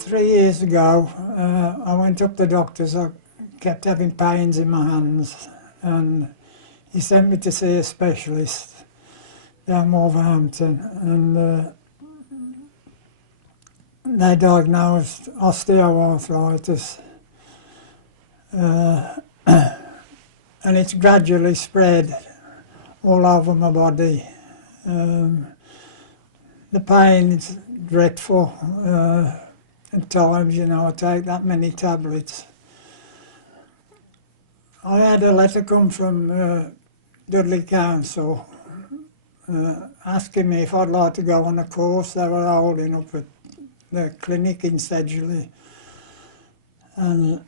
3 years ago, I went up to the doctor's. I kept having pains in my hands, and he sent me to see a specialist down Wolverhampton, and they diagnosed osteoarthritis, and it's gradually spread all over my body. The pain is dreadful. At times, you know, I take that many tablets. I had a letter come from Dudley Council asking me if I'd like to go on a course they were holding up at the clinic in Sedgley. And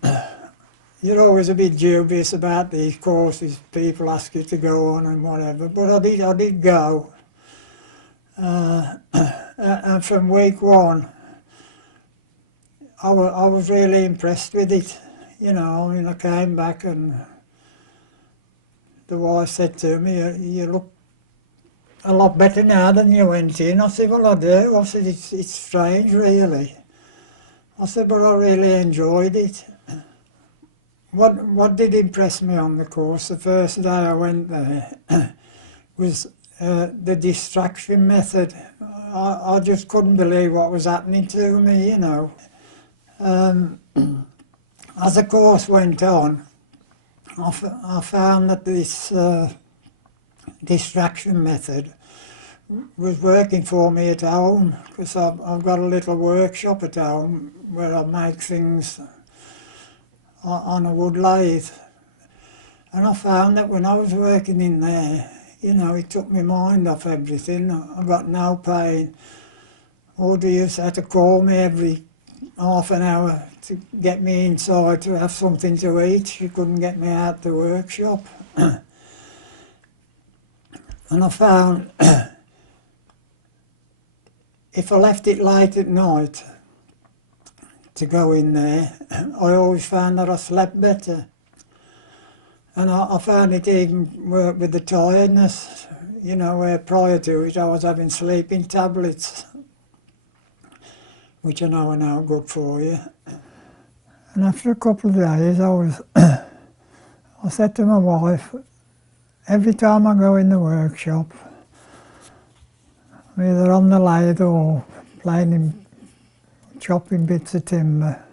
you're always a bit dubious about these courses people ask you to go on and whatever, but I did go. And from week one, I was really impressed with it. You know, I mean, I came back and the wife said to me, you look a lot better now than you went in. I said, well, I do. I said, it's strange, really. I said, but I really enjoyed it. What did impress me on the course the first day I went there was the distraction method. I just couldn't believe what was happening to me, you know. As the course went on, I found that this distraction method was working for me at home, because I've got a little workshop at home where I make things on a wood lathe. And I found that when I was working in there, you know, it took my mind off everything. I got no pain. Audrey used to have to call me every half an hour to get me inside to have something to eat. She couldn't get me out the workshop. And I found if I left it late at night to go in there, I always found that I slept better. And I found it even worked with the tiredness, you know, where prior to it I was having sleeping tablets, which I know are now good for you. And after a couple of days I said to my wife, every time I go in the workshop, either on the lathe or chopping bits of timber,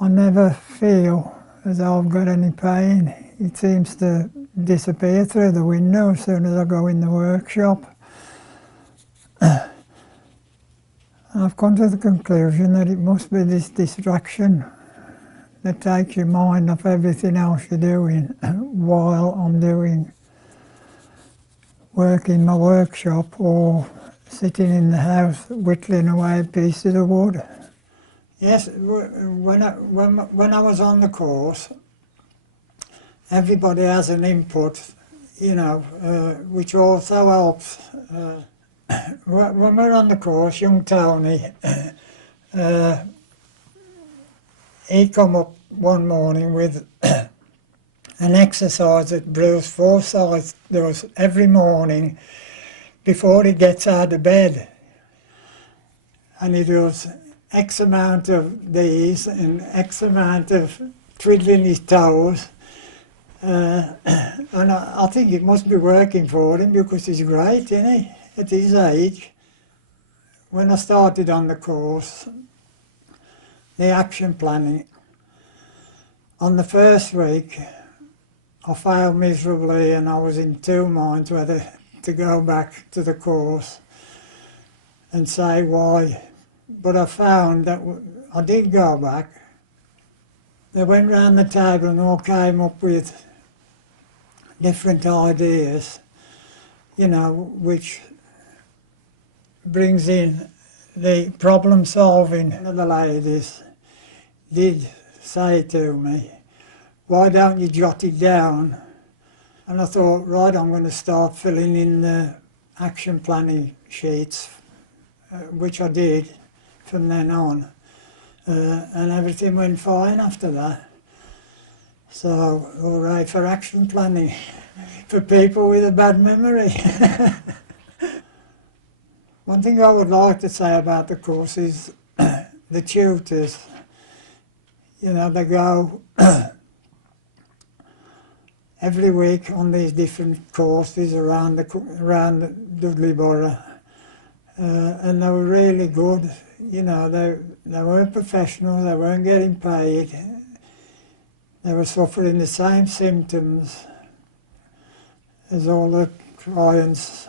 I never feel as though I've got any pain. It seems to disappear through the window as soon as I go in the workshop. I've come to the conclusion that it must be this distraction that takes your mind off everything else you're doing while I'm doing work in my workshop or sitting in the house whittling away pieces of wood. Yes, when I was on the course, everybody has an input, you know, which also helps. When we're on the course, young Tony, he come up one morning with an exercise that Bruce Forsyth does every morning before he gets out of bed. And he does X amount of these and X amount of twiddling his toes. And I think it must be working for him because he's great, isn't he, at his age. When I started on the course, the action planning, on the first week I failed miserably and I was in two minds whether to go back to the course and say why. But I found that I did go back. They went round the table and all came up with different ideas, you know, which brings in the problem solving. One of the ladies did say to me, why don't you jot it down? And I thought, right, I'm going to start filling in the action planning sheets, which I did from then on. And everything went fine after that. So, hooray for action planning, for people with a bad memory. One thing I would like to say about the course is the tutors, you know, they go every week on these different courses around the Dudley Borough, and they were really good. You know, they weren't professional, they weren't getting paid, they were suffering the same symptoms as all the clients,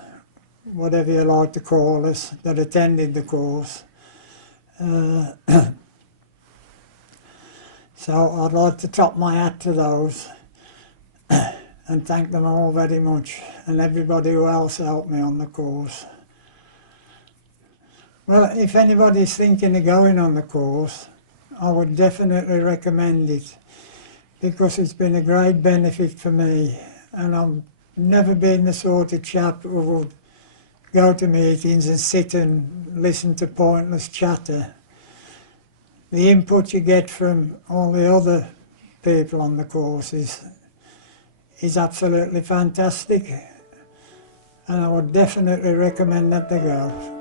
whatever you like to call us, that attended the course. So I'd like to top my hat to those and thank them all very much, and everybody who else helped me on the course. Well, if anybody's thinking of going on the course, I would definitely recommend it, because it's been a great benefit for me, and I've never been the sort of chap who would go to meetings and sit and listen to pointless chatter. The input you get from all the other people on the course is absolutely fantastic, and I would definitely recommend that they go.